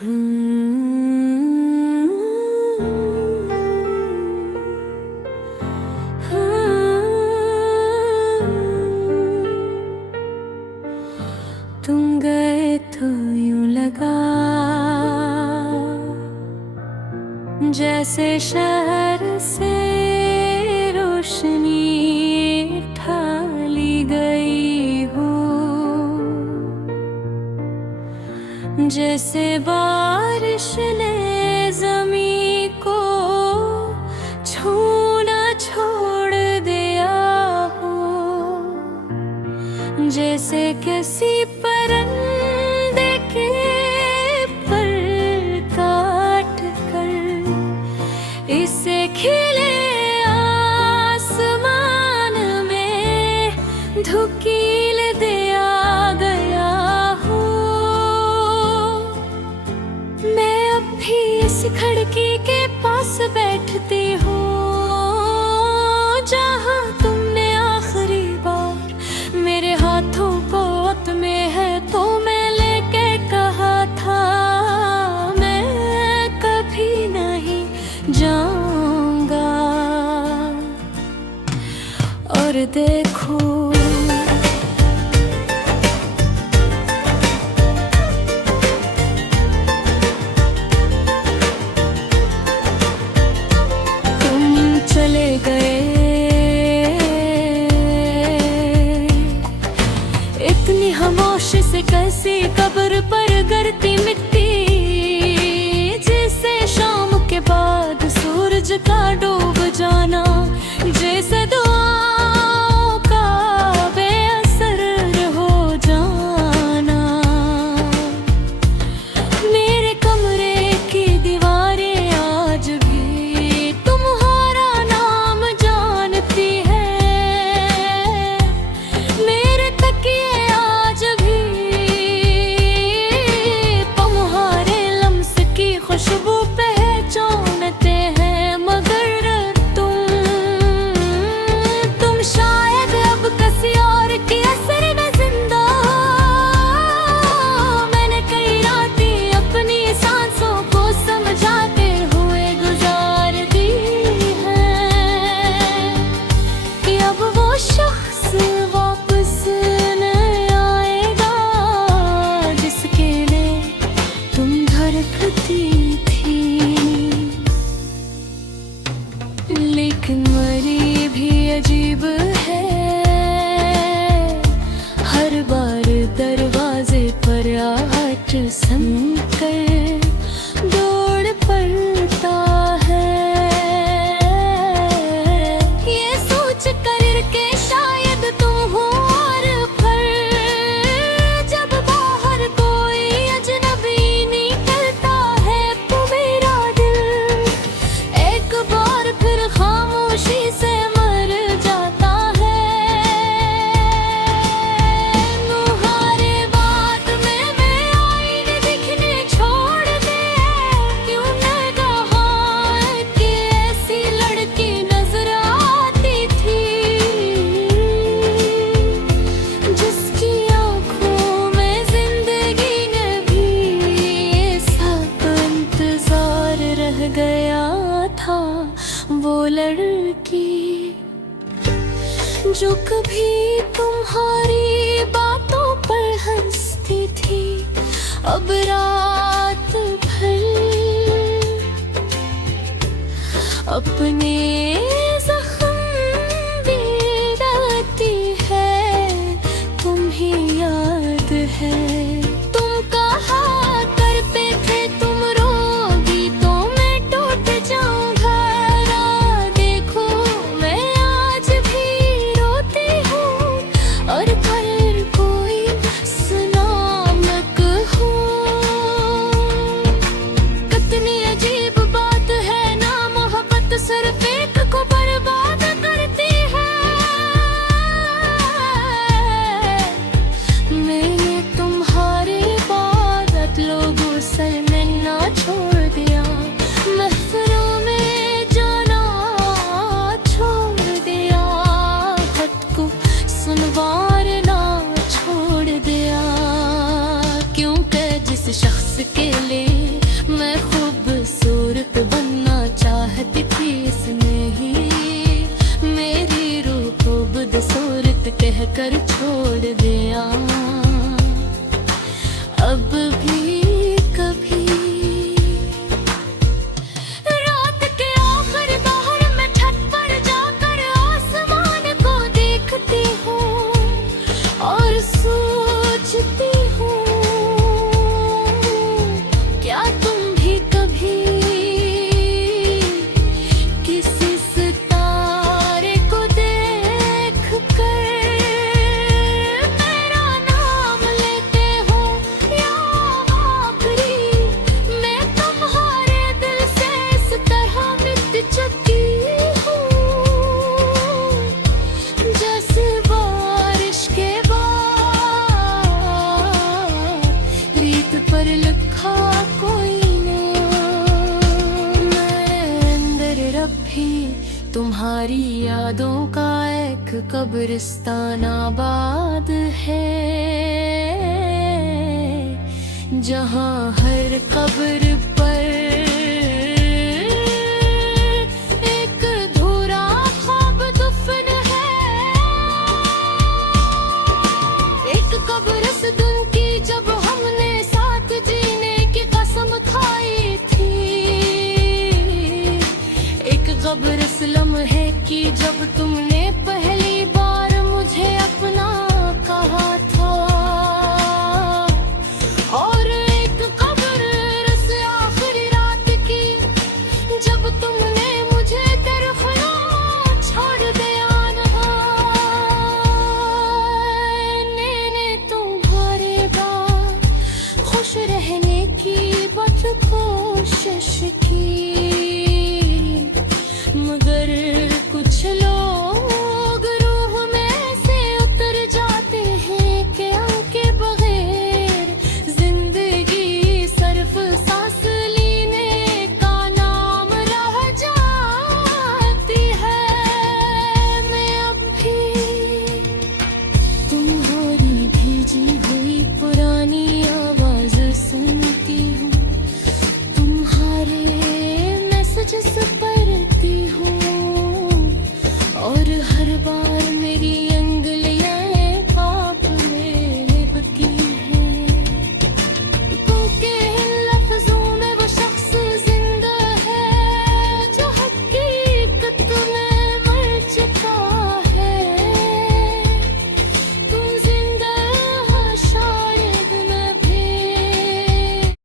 तुम गए तो यूं लगा जैसे शहर से रोशनी उठा ली गई हो, जैसे बारिश ने ज़मीं को छूना छोड़ दिया हो, जैसे किसी परिंदे के पर काट कर इसे खिले आसमान में धुकील दिया गया हो। मैं अब भी इस खिड़की के पास बैठती हूँ जहाँ तुमने आखिरी बार मेरे हाथों को में है तो मैं लेके कहा था मैं कभी नहीं जाऊंगा। और देखो तुम चले गए, इतनी खामोशी से कैसी कब्र पर गिरती मिट्टी जिसे शाम के बाद सूरज का डूब जाना, जैसे दुआओं का बेअसर हो जाना। मेरे कमरे की दीवारें आज भी तुम्हारा नाम जानती है, मेरे तकिए आज भी तुम्हारे लम्स की खुशबू पहचानते हैं। मगर तुम शायद अब किसी और के असर में जिंदा हो। मैंने कई रातें अपनी सांसों को समझाते हुए गुजार दी हैं कि अब वो शख्स वापस न आएगा जिसके लिए तुम धड़कती थी। लेकिन मरी भी अजीब है, हर बार दरवाजे पर आहट सुनकर दौड़ पड़ता है, ये सोच कर के शायद तुम हो और फिर जब बाहर कोई अजनबी निकलता है तो मेरा दिल एक बार फिर खामोशी से मर जाता है। तुम्हारे बात में मैं आईने दिखने छोड़ दे, क्यों न कहा कि ऐसी लड़की नजर आती थी जिसकी आंखों में जिंदगी ने भी ये सब इंतजार रह गया था। वो लड़की जो कभी तुम्हारी बातों पर हंसती थी अब रात भर अपने जख्म भी डालती है, तुम्हें याद है। तुम कहा करते थे तुम रोगी तो मैं टूट जाऊंगा, देखो मैं आज भी रोती हूँ और कल कोई सलामत हो। कितनी अजीब बात है ना, मोहब्बत सिर्फ एक को बर्बाद करती है। मैंने तुम्हारी इबादत लोगों से मिलना छोड़ दिया, महफिलों में जाना छोड़ दिया, खत को सुनवाना छोड़ दिया, क्योंकि जिस शख्स के लिए हमारी यादों का एक कब्रिस्तान आबाद है, जहाँ हर कब्र पर एक धुरा ख्वाब दफन है। एक कब्र उस दिन की जब हमने साथ जीने की कसम खाई थी, एक कब्र उस लम्हे की जब तुमने पहली बार मुझे अपना कहा था, और एक कब्र उस आखिरी रात की जब तुमने मुझे दरख्वास्त छोड़ दिया ना। मैंने तुम्हारे बाद खुश रहने की बहुत कोशिश की,